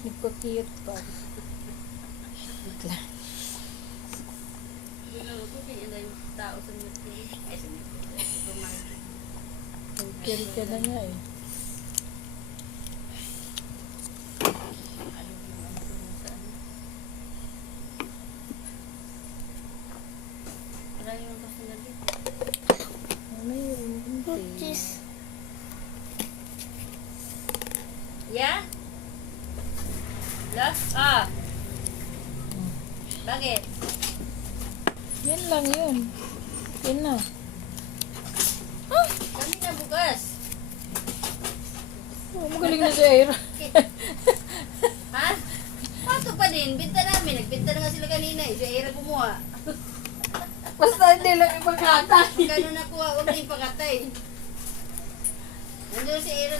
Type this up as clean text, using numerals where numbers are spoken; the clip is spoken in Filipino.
Nagpa-cute pa. Wait lang. Nag-kill ka na nga eh. Mayroon hindi. Yeah? Last? Ah. Bakit? Yan lang yun. Yan na. Kami na bukas. Oh, magaling na si Aira. Ha? Pato pa din. Binta namin. Nagbinta na nga sila kanina eh. Si Aira kumuha. Basta hindi lang ipagkatay. Magkano nakuha? Huwag na yung pakatay. Nandun si Aira.